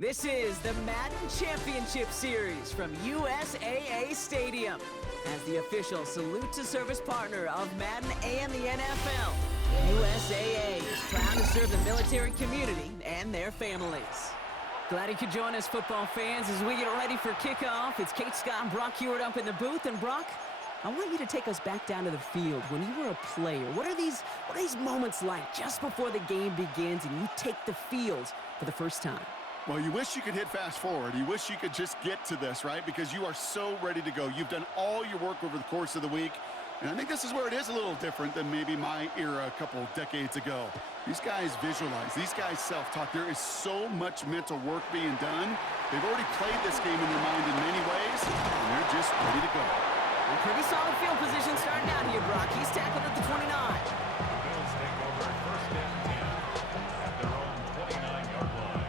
This is the Madden Championship Series from USAA Stadium. As the official salute to service partner of Madden and the NFL, USAA is proud to serve the military community and their families. Glad you could join us, football fans, as we get ready for kickoff. It's Kate Scott and Brock Hewitt up in the booth. And Brock, I want you to take us back down to the field. When you were a player, what are these moments like just before the game begins and you take the field for the first time? Well, you wish you could hit fast forward. You wish you could just get to this, right? Because you are so ready to go. You've done all your work over the course of the week. And I think this is where it is a little different than maybe my era a couple decades ago. These guys visualize. These guys self-talk. There is so much mental work being done. They've already played this game in their mind in many ways, and they're just ready to go. A pretty solid field position starting out here, Brock. He's tackled at the 29. Bills take over first and 10 at their own 29-yard line.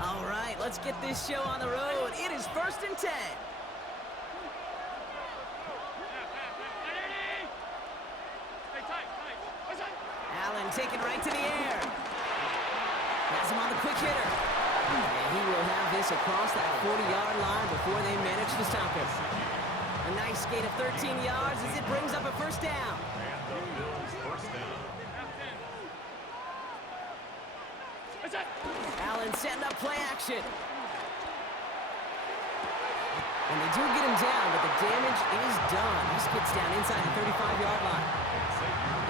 All right, let's get this show on the road. It is first and 10. Allen taken right to the air. Has him on the quick hitter. And he will have this across that 40-yard line before they manage to stop him. A nice gain of 13 yards as it brings up a first down. And the Bills first down. Allen setting up play action. And they do get him down, but the damage is done. This gets down inside the 35-yard line.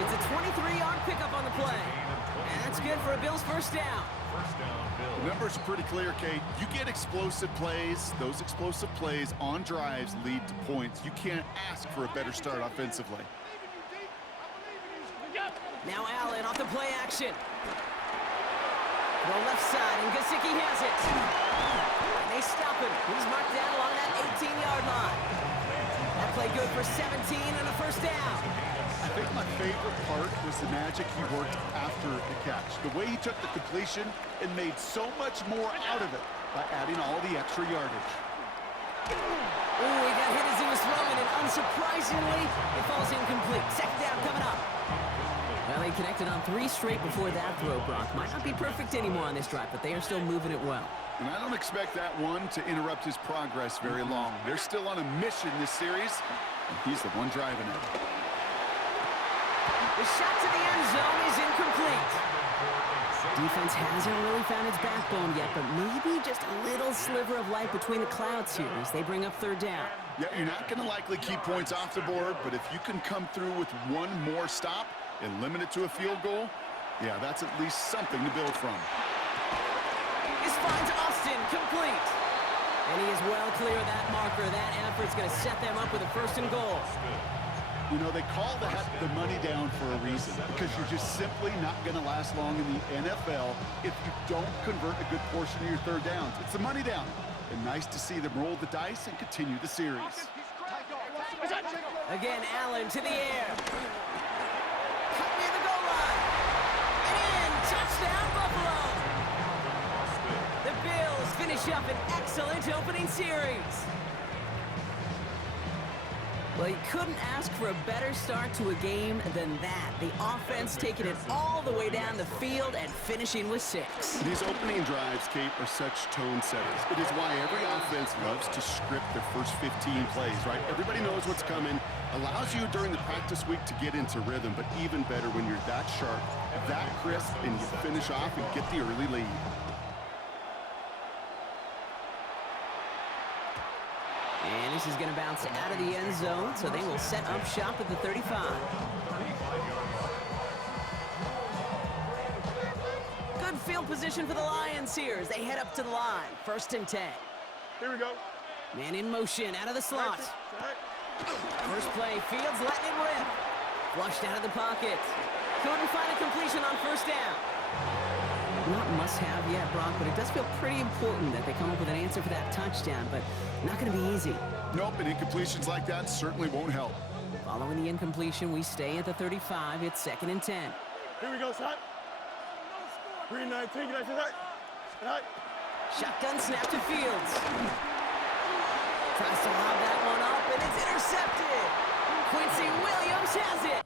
It's a 23-yard pickup on the play. And that's good for a Bills first down. First down, Bills. The numbers are pretty clear, Kate. You get explosive plays. Those explosive plays on drives lead to points. You can't ask for a better start offensively. Now Allen off the play action. Throw left side, and Gesicki has it. And they stop him. He's marked down along that 18-yard line. That play good for 17 and a first down. I think my favorite part was the magic he worked after the catch. The way he took the completion and made so much more out of it by adding all the extra yardage. Ooh, he got hit as he was throwing, and unsurprisingly, it falls incomplete. Second down coming up. Well, they connected on 3 straight before that throw, Brock. Might not be perfect anymore on this drive, but they are still moving it well. And I don't expect that one to interrupt his progress very long. They're still on a mission this series, and he's the one driving it. The shot to the end zone is incomplete. Defense hasn't really found its backbone yet, but maybe just a little sliver of light between the clouds here as they bring up third down. Yeah, you're not going to likely keep points off the board, but if you can come through with one more stop and limit it to a field goal, yeah, that's at least something to build from. This finds Austin complete. And he is well clear of that marker. That effort's going to set them up with a first and goal. You know, they call that the money down for a reason, because you're just simply not going to last long in the NFL if you don't convert a good portion of your third downs. It's the money down. And nice to see them roll the dice and continue the series. Again, Allen to the air. Cut near the goal line. And in, touchdown Buffalo. The Bills finish up an excellent opening series. Well, you couldn't ask for a better start to a game than that. The offense taking it all the way down the field and finishing with 6. These opening drives, Kate, are such tone setters. It is why every offense loves to script their first 15 plays, right? Everybody knows what's coming. Allows you during the practice week to get into rhythm, but even better when you're that sharp, that crisp, and you finish off and get the early lead. And this is going to bounce out of the end zone, so they will set up shop at the 35. Good field position for the Lions here as they head up to the line. First and 10. Here we go. Man in motion out of the slot. First play, Fields letting it rip. Flushed out of the pocket. Couldn't find a completion on first down. Not must-have yet, Brock, but it does feel pretty important that they come up with an answer for that touchdown, but not going to be easy. Nope, and incompletions like that certainly won't help. Following the incompletion, we stay at the 35. It's second and 10. Here we go, son. Green 19, get that. Shotgun snap to Fields. Tries to lob that one up, and it's intercepted. Quincy Williams has it.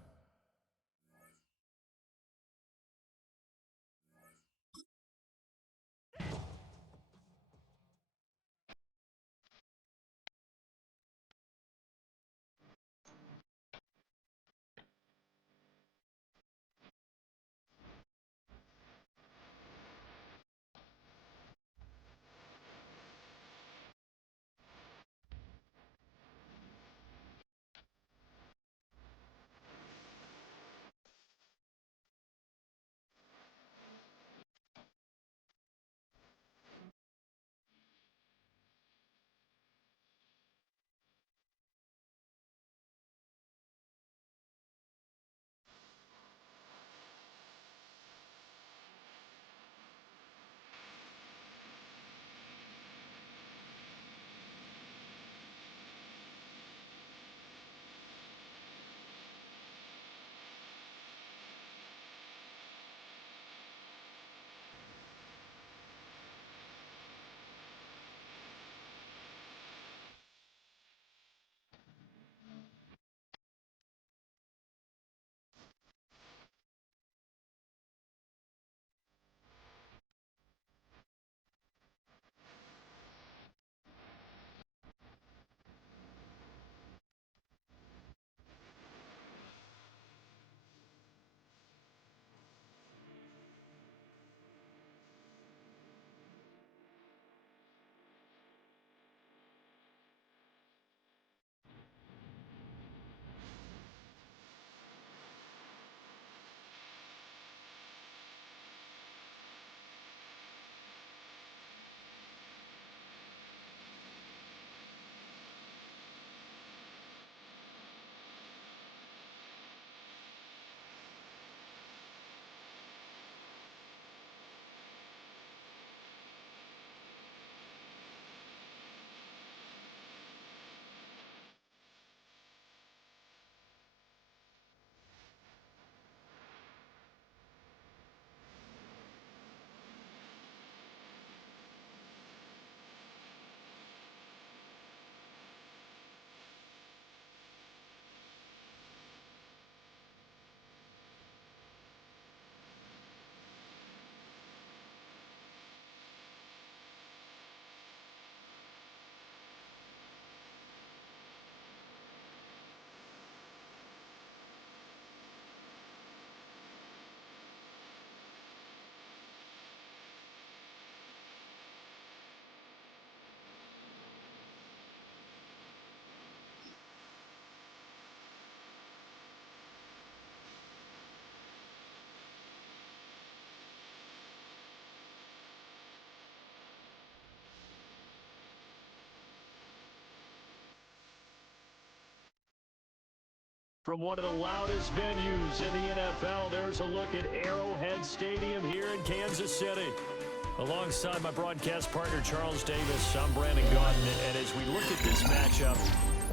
From one of the loudest venues in the NFL, there's a look at Arrowhead Stadium here in Kansas City. Alongside my broadcast partner, Charles Davis, I'm Brandon Gaudin, and as we look at this matchup,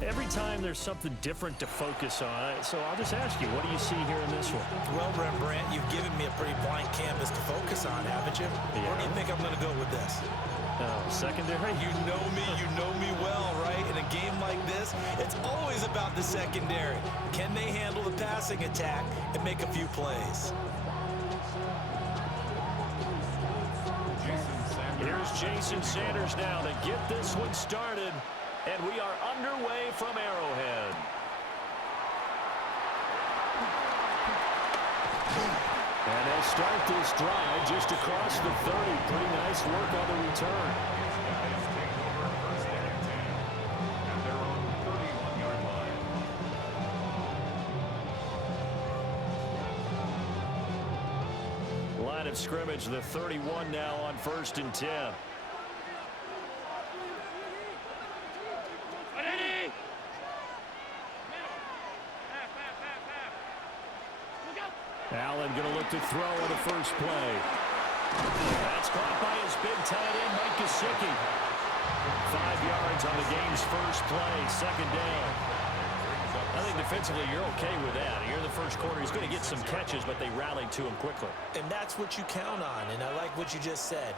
every time there's something different to focus on. So I'll just ask you, what do you see here in this one? Well, Rembrandt, you've given me a pretty blank canvas to focus on, haven't you? Yeah. Where do you think I'm going to go with this? Secondary? You know me well, right? In a game like this, it's always about the secondary. Can they handle the passing attack and make a few plays? Here's Jason Sanders now to get this one started, and we are underway from Arrowhead. And they'll start this drive just across the 30. Pretty nice work on the return. Guys take over first and 10 at their own 31-yard line. Line of scrimmage, the 31 now on 1st and 10. Allen going to look to throw on the first play. That's caught by his big tight end, Mike Gesicki. 5 yards on the game's first play, second down. I think defensively you're okay with that. Here in the first quarter, he's going to get some catches, but they rallied to him quickly. And that's what you count on, and I like what you just said.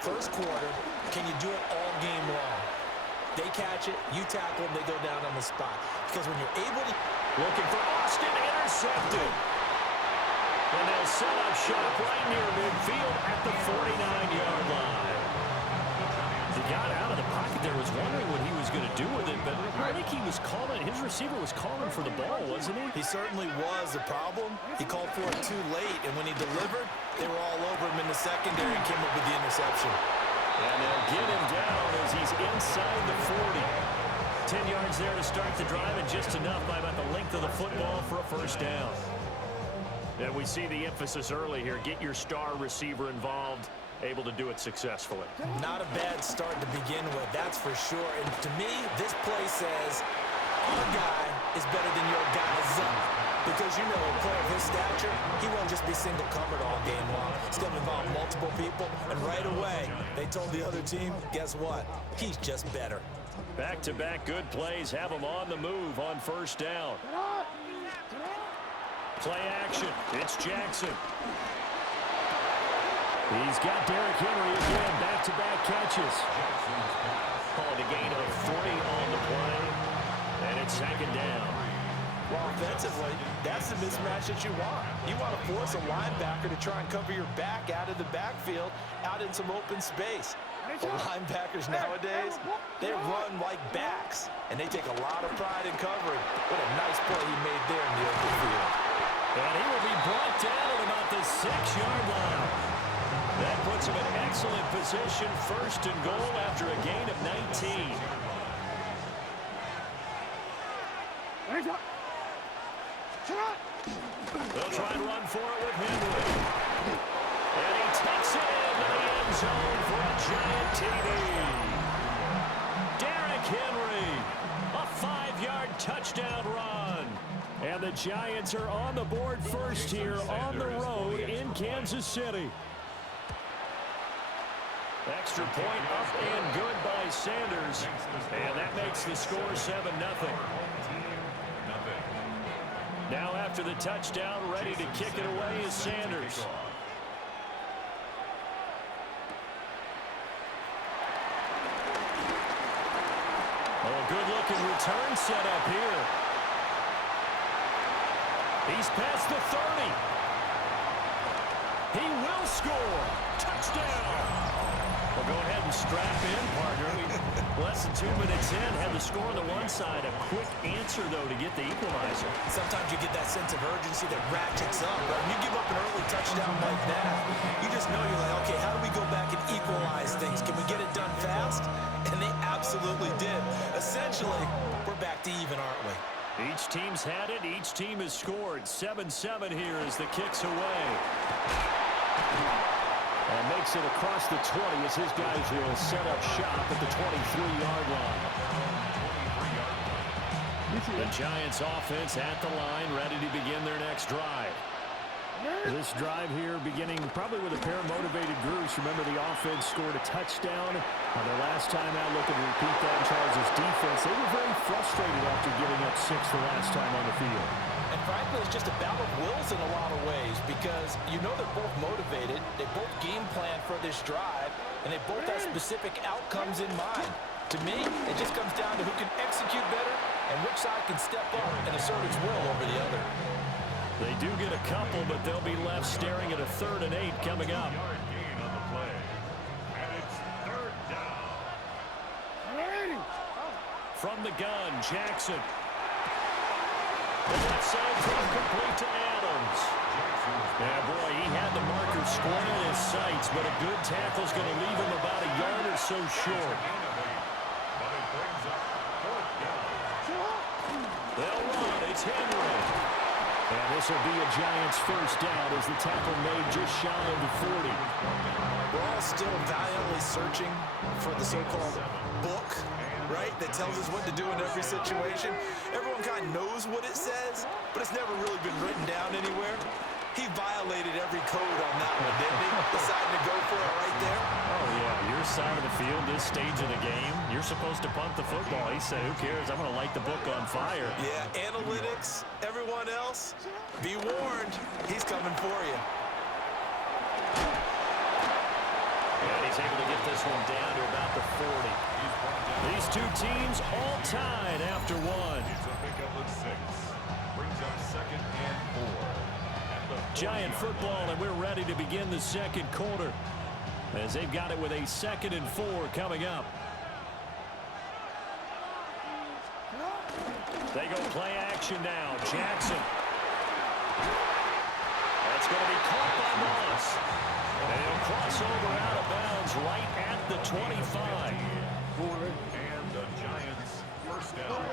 First quarter, can you do it all game long? They catch it, you tackle them, they go down on the spot. Because when you're able to... Looking for Austin, intercepted. And they'll set up shop right near midfield at the 49-yard line. He got out of the pocket there, was wondering what he was going to do with it, but I think he was calling, his receiver was calling for the ball, wasn't he? He certainly was. The problem, he called for it too late, and when he delivered, they were all over him in the secondary and came up with the interception. And they'll get him down as he's inside the 40. 10 yards there to start the drive, and just enough by about the length of the football for a first down. And we see the emphasis early here. Get your star receiver involved, able to do it successfully. Not a bad start to begin with, that's for sure. And to me, this play says, our guy is better than your guy's up. Because you know, a player of his stature, he won't just be single covered all game long. It's going to involve multiple people. And right away, they told the other team, guess what? He's just better. Back-to-back good plays have him on the move on first down. Play action. It's Jackson. He's got Derrick Henry again. Back-to-back catches. Called a gain of 40 on the play. And it's second down. Well, offensively, that's the mismatch that you want. You want to force a linebacker to try and cover your back out of the backfield, out in some open space. The linebackers nowadays, they run like backs, and they take a lot of pride in covering. What a nice play he made there in the open field. And he will be brought down at about the 6-yard line. That puts him in excellent position, first and goal after a gain of 19. They'll try and run for it with Henry. And he takes it into the end zone for a giant TD. Derrick Henry, a 5-yard touchdown run. And the Giants are on the board first here on the road in Kansas City. Extra point up and good by Sanders. And that makes the score 7-0. Now after the touchdown, ready to kick it away is Sanders. Oh, good-looking return set up here. He's past the 30. He will score. Touchdown. Well, go ahead and strap in, partner. Less than 2 minutes in, had the score on the one side. A quick answer, though, to get the equalizer. Sometimes you get that sense of urgency that ratchets up. But when you give up an early touchdown like that, you just know you're like, okay, how do we go back and equalize things? Can we get it done fast? And they absolutely did. Essentially, we're back to even, aren't we? Each team's had it. Each team has scored. 7-7 here as the kick's away. And makes it across the 20 as his guys will set up shop at the 23-yard line. The Giants offense at the line, ready to begin their next drive. This drive here beginning probably with a pair of motivated groups. Remember, the offense scored a touchdown on their last time out. Looking to repeat that in Charles' defense. They were very frustrated after giving up 6 the last time on the field. And frankly, it's just a battle of wills in a lot of ways because you know they're both motivated. They both game plan for this drive, and they both have specific outcomes in mind. To me, it just comes down to who can execute better and which side can step up and assert its will over the other. They do get a couple, but they'll be left staring at a 3rd and 8 coming up. Yard gain on the play. And it's 3rd down. From the gun, Jackson. The left side throw complete to Adams. Yeah, boy, he had the marker square in his sights, but a good tackle's going to leave him about a yard or so short. But it brings up 4th down. They'll run. It's Henry. And this will be a Giants first down as the tackle made just shy of the 40. We're all still valiantly searching for the so-called book, right, that tells us what to do in every situation. Everyone kind of knows what it says, but it's never really been written down anywhere. He violated every code on that one, didn't he? Deciding to go for it right there. Oh, yeah, your side of the field, this stage of the game, you're supposed to punt the football. He said, who cares? I'm going to light the book on fire. Yeah, analytics, everyone else, be warned, he's coming for you. And he's able to get this one down to about the 40. These two teams all tied after one. It's a pickup of 6. Brings up 2nd and 4. Giant football, and we're ready to begin the second quarter as they've got it with a 2nd and 4 coming up. They go play action now. Jackson. That's going to be caught by Moss. And he'll cross over out of bounds right at the 25. And the Giants first down.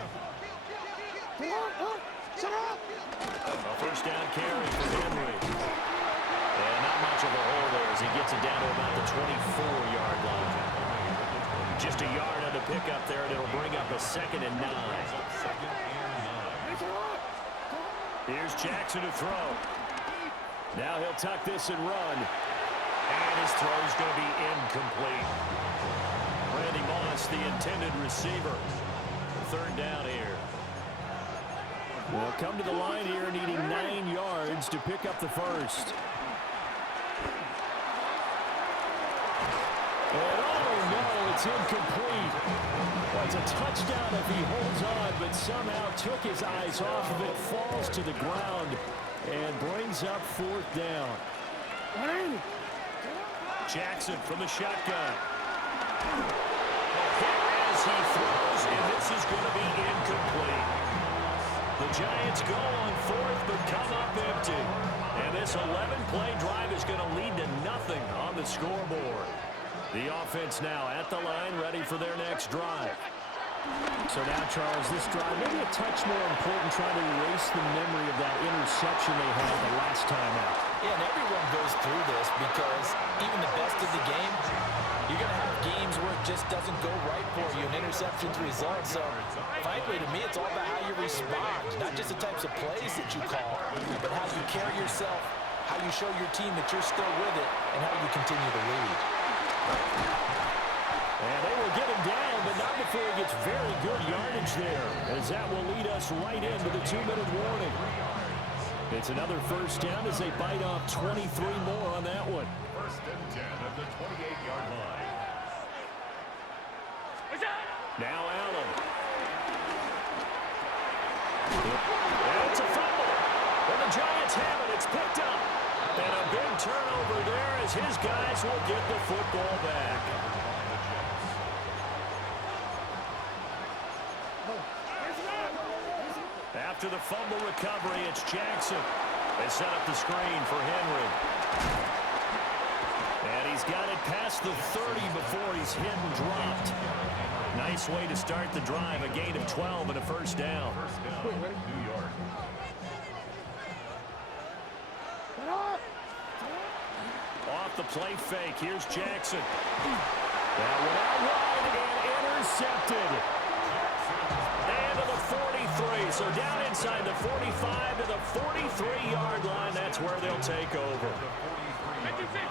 A first down carry for Henry. And not much of a hole there as he gets it down to about the 24-yard line. Just a yard on the pickup there, and it'll bring up a 2nd and 9. Here's Jackson to throw. Now he'll tuck this and run. And his throw's going to be incomplete. Randy Moss, the intended receiver. 3rd down here. We'll come to the line here needing 9 yards to pick up the first. And oh no, it's incomplete. Well, it's a touchdown if he holds on, but somehow took his eyes off of it, falls to the ground, and brings up 4th down. Jackson from the shotgun. Hit as he throws, and this is going to be incomplete. The Giants go on 4th, but come up empty. And this 11-play drive is going to lead to nothing on the scoreboard. The offense now at the line, ready for their next drive. So now, Charles, this drive maybe a touch more important, trying to erase the memory of that interception they had the last time out. Yeah, and everyone goes through this because even the best of the game, you're going to have games where it just doesn't go right for you, and interceptions result. So, frankly, to me, it's all about how you respond, not just the types of plays that you call, but how you carry yourself, how you show your team that you're still with it, and how you continue to lead. And they will get him down, but not before he gets very good yardage there, as that will lead us right into the 2-minute warning. It's another first down as they bite off 23 more on that one. 1st and 10 at the 28-yard line. Now Allen. And it's a fumble. And the Giants have it. It's picked up. And a big turnover there as his guys will get the football back. After the fumble recovery, it's Jackson. They set up the screen for Henry. And he's got it past the 30 before he's hit and dropped. Nice way to start the drive. A gain of 12 and a first down. First down, New York. Off the play fake. Here's Jackson. That went out wide and intercepted. And to the 43. So down inside the 45 to the 43-yard line. That's where they'll take over. 56.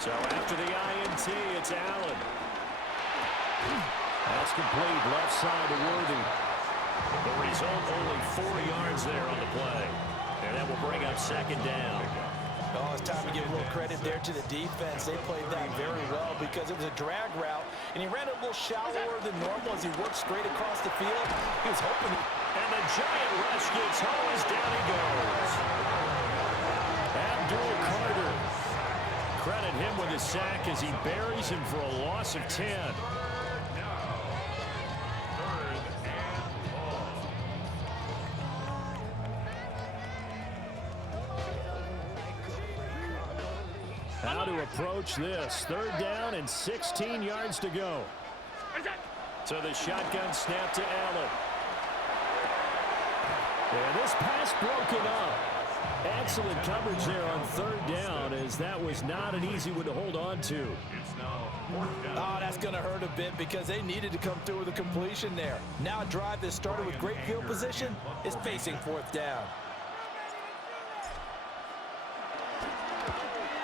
So after the INT, it's Allen. That's complete, left side to Worthy. The result, only 4 yards there on the play. And that will bring up second down. Oh, it's time to give a little credit there to the defense. They played that very well because it was a drag route, and he ran a little shallower than normal as he worked straight across the field. He was hoping. And the giant rush gets home as down he goes. Abdul Carter. Credit him with a sack as he buries him for a loss of 10. How to approach this. 3rd down and 16 yards to go. So the shotgun snap to Allen. And this pass broken up. Excellent coverage there on 3rd down, as that was not an easy one to hold on to. Oh, that's going to hurt a bit because they needed to come through with a completion there. Now a drive that started with great field position is facing 4th down.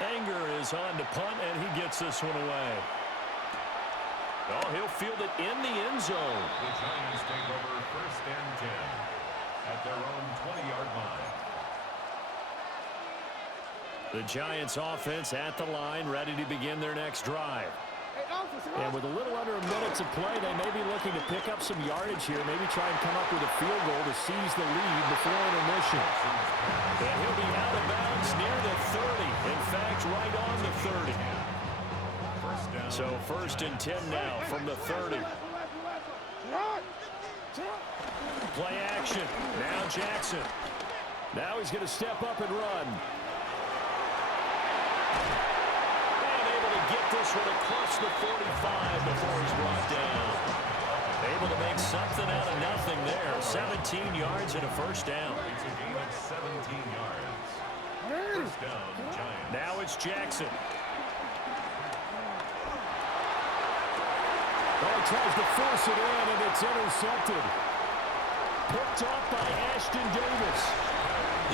Anger is on to punt, and he gets this one away. Oh, he'll field it in the end zone. The Giants take over 1st and 10 at their own 20-yard line. The Giants offense at the line, ready to begin their next drive. And with a little under a minute to play, they may be looking to pick up some yardage here, maybe try and come up with a field goal to seize the lead before intermission. And he'll be out of bounds near the 30. In fact, right on the 30. So 1st and 10 now from the 30. Play action. Now Jackson. Now he's going to step up and run. Get this one across the 45 before he's brought down. Able to make something out of nothing there. 17 yards and a 1st down. It's a gain of 17 yards. 1st down, Giants. Now it's Jackson. Oh, he tries to force it in, and it's intercepted. Picked off by Ashton Davis.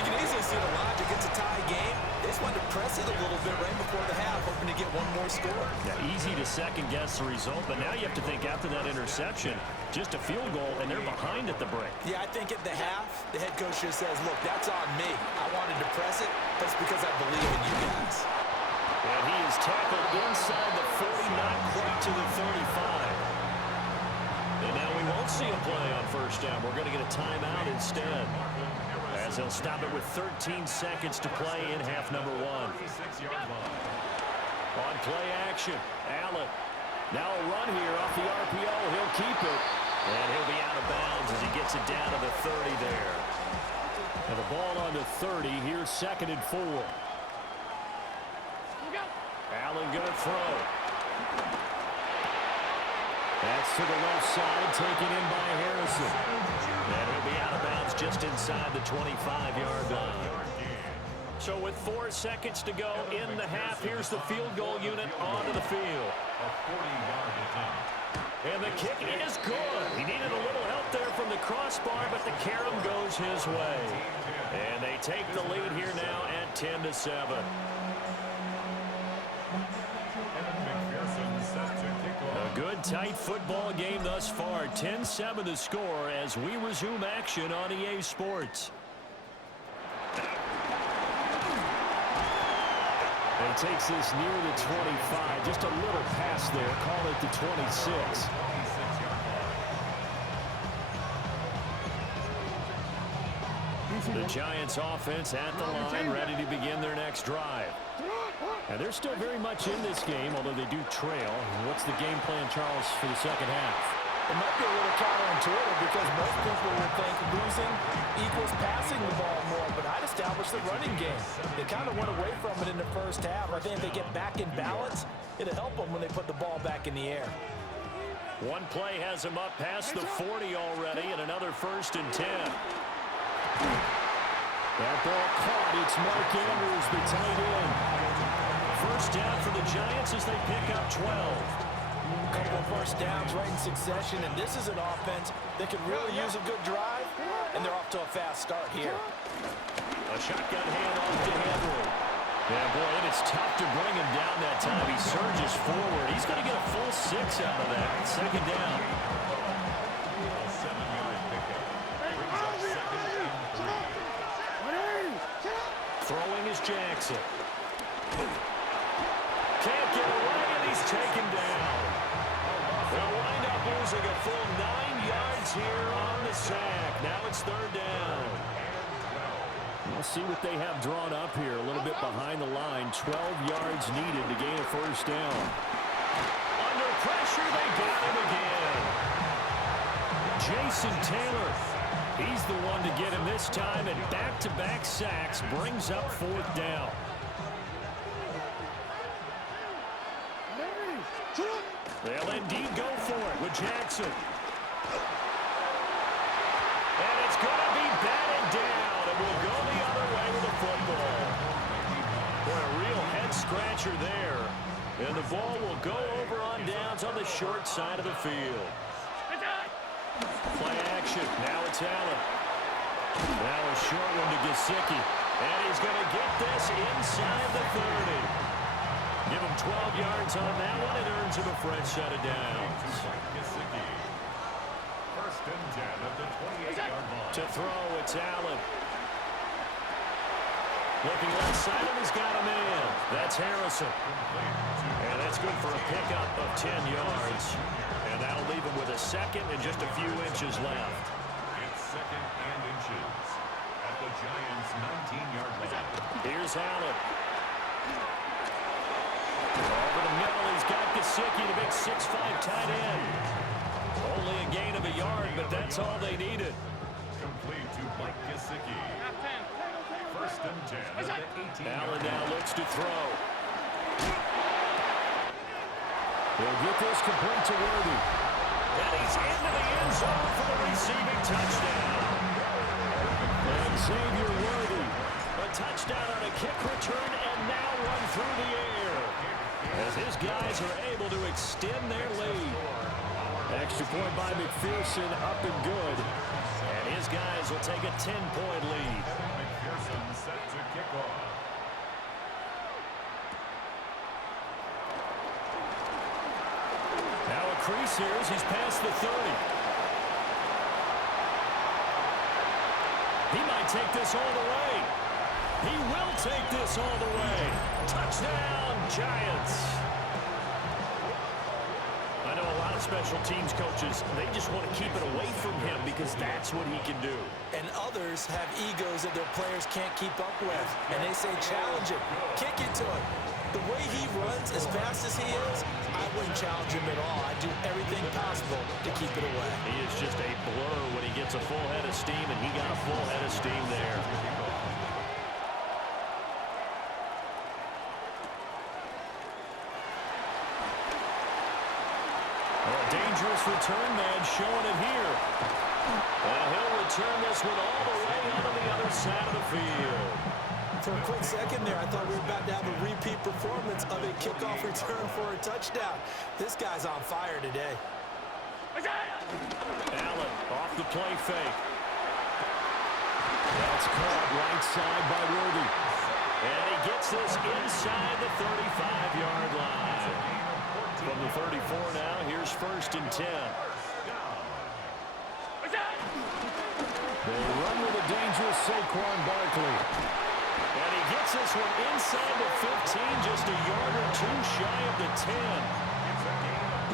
You can easily see the logic. It's a tie game. They just wanted to press it a little bit right before the half, hoping to get one more score. Yeah, easy to second-guess the result, but now you have to think after that interception, just a field goal, and they're behind at the break. Yeah, I think at the half, the head coach just says, look, that's on me. I wanted to press it. That's because I believe in you guys. And he is tackled inside the 40, not quite to the 35. And now we won't see a play on 1st down. We're going to get a timeout instead, as they'll stop it with 13 seconds to play in half number 1. On play action, Allen. Now a run here off the RPO. He'll keep it. And he'll be out of bounds as he gets it down to the 30 there. And the ball on the 30. Here's 2nd and 4. Allen going to throw. That's to the left side, taken in by Harrison. And he'll be out of bounds just inside the 25-yard line. So with 4 seconds to go in the half, here's the field goal unit onto the field. A 40-yard attempt. And the kick is good. He needed a little help there from the crossbar, but the carom goes his way. And they take the lead here now at 10-7. A good, tight football game thus far. 10-7 the score as we resume action on EA Sports. And he takes this near the 25. Just a little pass there. Call it the 26. The Giants offense at the line, ready to begin their next drive. And they're still very much in this game, although they do trail. What's the game plan, Charles, for the second half? It might be a little counterintuitive because most people would think losing equals passing the ball more, but I'd establish the running game. They kind of went away from it in the first half. I think if they get back in balance, it'll help them when they put the ball back in the air. One play has him up past the 40 already, and another 1st and 10. That ball caught. It's Mark Andrews, the tight end. 1st down for the Giants as they pick up 12. Couple of first downs right in succession, and this is an offense that could really use a good drive, and they're off to a fast start here. A shotgun handoff to Henry. Yeah, boy, and it's tough to bring him down that time. He surges forward. He's going to get a full 6 out of that. Second down. A 7-yard pickup. Brings up second and 3. Throwing is Jackson. Can't get away, and he's taken down. They'll wind up losing a full 9 yards here on the sack. Now it's third down. We'll see what they have drawn up here. A little bit behind the line. 12 yards needed to gain a first down. Under pressure, they got him again. Jason Taylor. He's the one to get him this time, and back-to-back sacks brings up fourth down. They'll indeed go for it with Jackson. And it's going to be batted down, and we'll go the other way with the football. Boy, a real head-scratcher there. And the ball will go over on downs on the short side of the field. Play action. Now it's Allen. Now a short one to Gesicki. And he's going to get this inside the 30. Give him 12 yards on that one. It earns him a fresh set of downs. First and 10 at the 28-yard line. To throw, it's Allen. Looking left side, and he's got a man. That's Harrison. And that's good for a pickup of 10 yards. And that'll leave him with a second and just a few inches left. It's second and inches at the Giants' 19-yard line. Here's Allen. Over the middle, he's got Gesicki, the big 6'5" tight end. Only a gain of a yard, but that's all they needed. Complete to Mike Gesicki. First and 10 at the 18-yard Allen now line. looks to throw. He'll get this complete to Worthy. And he's into the end zone for the receiving touchdown. And Xavier Worthy, a touchdown on a kick return and now run through the air. As his guys are able to extend their lead. Extra point by McPherson, up and good. And his guys will take a 10-point lead. McPherson set to kick off. Now a crease here as he's past the 30. He might take this all the way. He will take this all the way. Touchdown, Giants. I know a lot of special teams coaches, they just want to keep it away from him because that's what he can do. And others have egos that their players can't keep up with. And they say, challenge him, kick it to him. The way he runs, as fast as he is, I wouldn't challenge him at all. I'd do everything possible to keep it away. He is just a blur when he gets a full head of steam, and he got a full head of steam there. Dangerous return man showing it here. And he'll return this one all the way onto the other side of the field. For a quick second there, I thought we were about to have a repeat performance of a kickoff return for a touchdown. This guy's on fire today. Allen off the play fake. That's caught right side by Worthy. And he gets this inside the 35-yard line. From the 34 now, here's first and 10. They run with a dangerous Saquon Barkley. And he gets this one inside the 15, just a yard or two shy of the 10.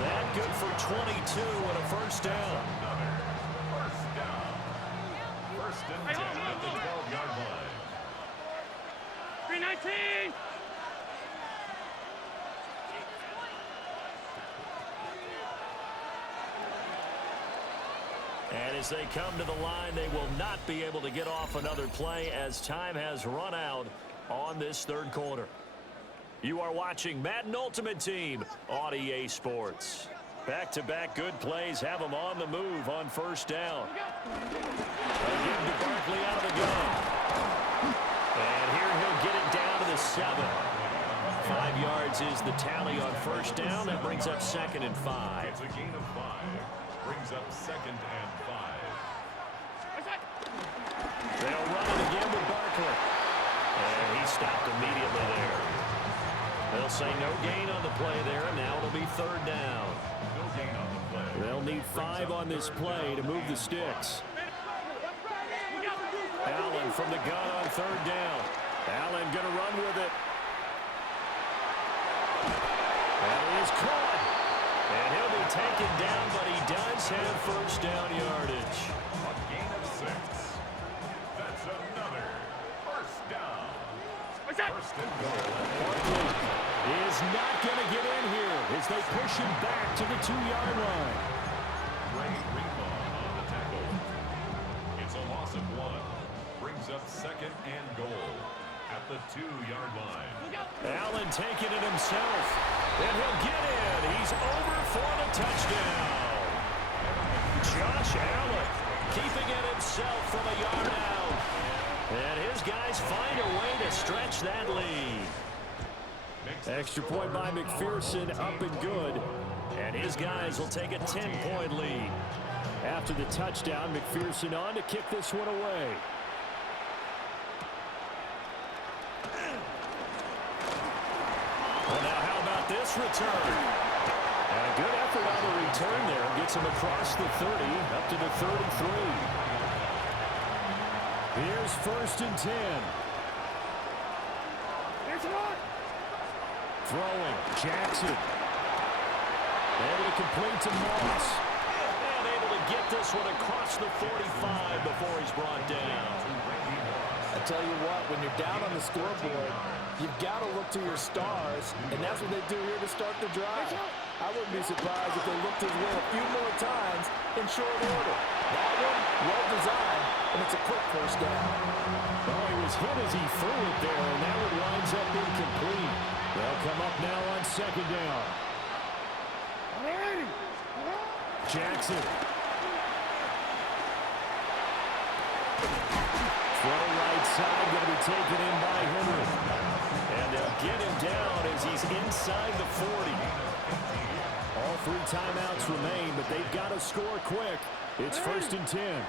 That good for 22 and a first down. First and 10 at the 12-yard line. 319! And as they come to the line, they will not be able to get off another play as time has run out on this third quarter. You are watching Madden Ultimate Team on EA Sports. Back-to-back good plays have them on the move on first down. Again to Barkley out of the gun. And here he'll get it down to the 7. 5 yards yards is the tally on first down. That brings up 2nd and 5. It's a gain of 5. Brings up 2nd and 5. They'll run it again with Barkley. And he stopped immediately there. They'll say no gain on the play there, and now it'll be 3rd down. No gain on the play. They'll need 5 on this play to move the sticks. Allen from the gun on 3rd down. Allen going to run with it. That is caught. And he'll be taken down, but he does have first down yardage. A gain of 6. That's another first down. First and goal. Barkley is not going to get in here as they push him back to the 2-yard line. Ray Ringbaum on the tackle. It's a loss of 1. Brings up 2nd and goal at the 2-yard line. Allen taking it himself. And he'll get in. He's over for the touchdown. Josh Allen keeping it himself from a yard out. And his guys find a way to stretch that lead. Extra point by McPherson, up and good. And his guys will take a 10-point lead. After the touchdown, McPherson on to kick this one away. Well, now how about this return? And a good effort on the return there. Gets him across the 30, up to the 33. Here's 1st and 10. Throwing, Jackson. Able to complete to Moss. And able to get this one across the 45 before he's brought down. I tell you what, when you're down on the scoreboard, you've got to look to your stars, and that's what they do here to start the drive. I wouldn't be surprised if they looked his way a few more times in short order. That one, well designed, and it's a quick first down. Oh, he was hit as he threw it there, and that one winds up incomplete. They'll come up now on 2nd down. Jackson. Throw right side, going to be taken in by Henry. And they'll get him down as he's inside the 40. All 3 timeouts remain, but they've got to score quick. It's 1st and 10.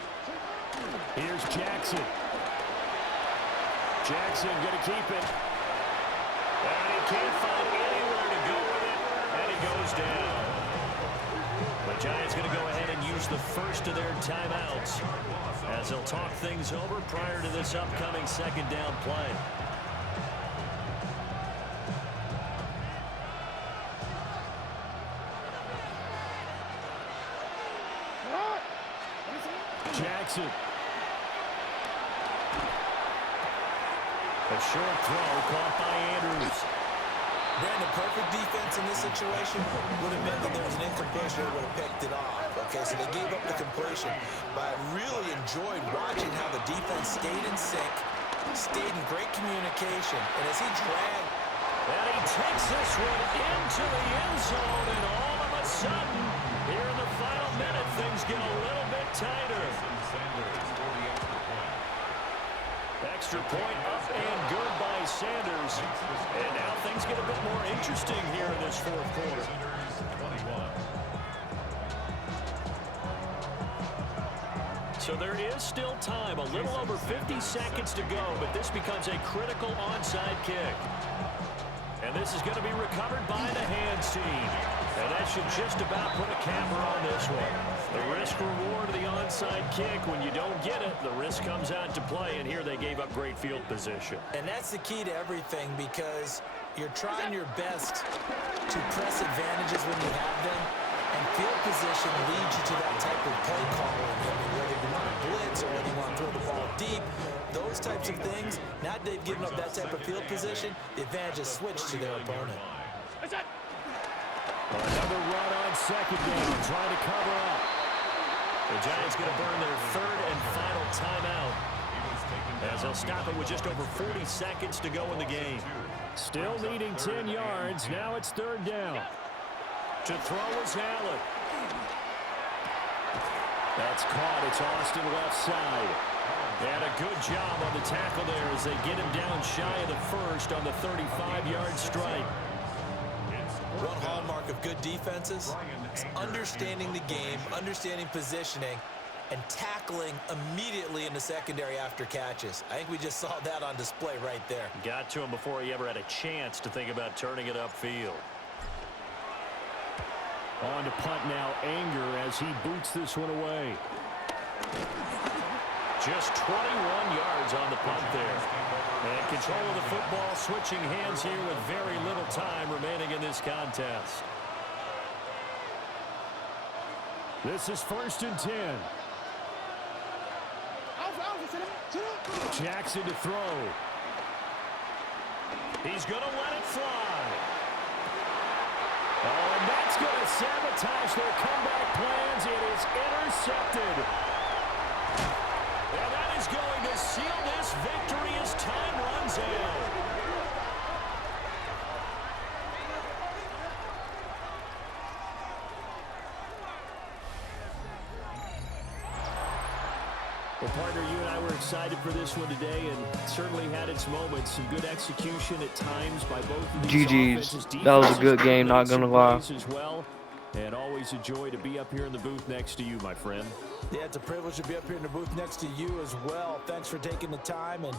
Here's Jackson. Jackson going to keep it. And he can't find anywhere to go with it. And he goes down. The Giants going to go ahead and use the first of their timeouts as they'll talk things over prior to this upcoming 2nd down play. Jackson. A short throw caught by Andrews. Brandon, perfect defense in this situation would have meant that there was an incompletion that would have picked it off. Okay, so they gave up the completion. But I really enjoyed watching how the defense stayed in sync, stayed in great communication. And as he dragged... And he takes this one into the end zone, and all of a sudden, here in the final minute, things get a little bit tighter. Extra point up and good by Sanders. And now things get a bit more interesting here in this 4th quarter. So there is still time, a little over 50 seconds to go, but this becomes a critical onside kick. And this is going to be recovered by the hands team. And that should just about put a camera on this one. The risk-reward of the onside kick, when you don't get it, the risk comes out to play, and here they gave up great field position. And that's the key to everything, because you're trying your best to press advantages when you have them, and field position leads you to that type of play calling. I mean, whether you want to blitz or whether you want to throw the ball deep, those types of things, now they've given up that type of field position, the advantage is switched to their opponent. Another run on 2nd down, trying to cover up. The Giants going to burn their 3rd and final timeout as they'll stop it with just over 40 seconds to go in the game. Still needing 10 yards. Now it's 3rd down. To throw is Allen. That's caught. It's Austin left side. And a good job on the tackle there as they get him down shy of the 1st on the 35-yard strike. One hallmark of good defenses is understanding the game, understanding positioning, and tackling immediately in the secondary after catches. I think we just saw that on display right there. Got to him before he ever had a chance to think about turning it upfield. On to punt now, Anger, as he boots this one away. Just 21 yards on the punt there. And control of the football, switching hands here with very little time remaining in this contest. This is 1st and 10. Jackson to throw. He's going to let it fly. Oh, and that's going to sabotage their comeback plans. It is intercepted. And that is going to seal this victory as time runs out. Well, partner, you and I were excited for this one today, and certainly had its moments. Some good execution at times by both of these offenses. That was a good game, not gonna lie. As well. And always a joy to be up here in the booth next to you, my friend. Yeah, it's a privilege to be up here in the booth next to you as well. Thanks for taking the time, and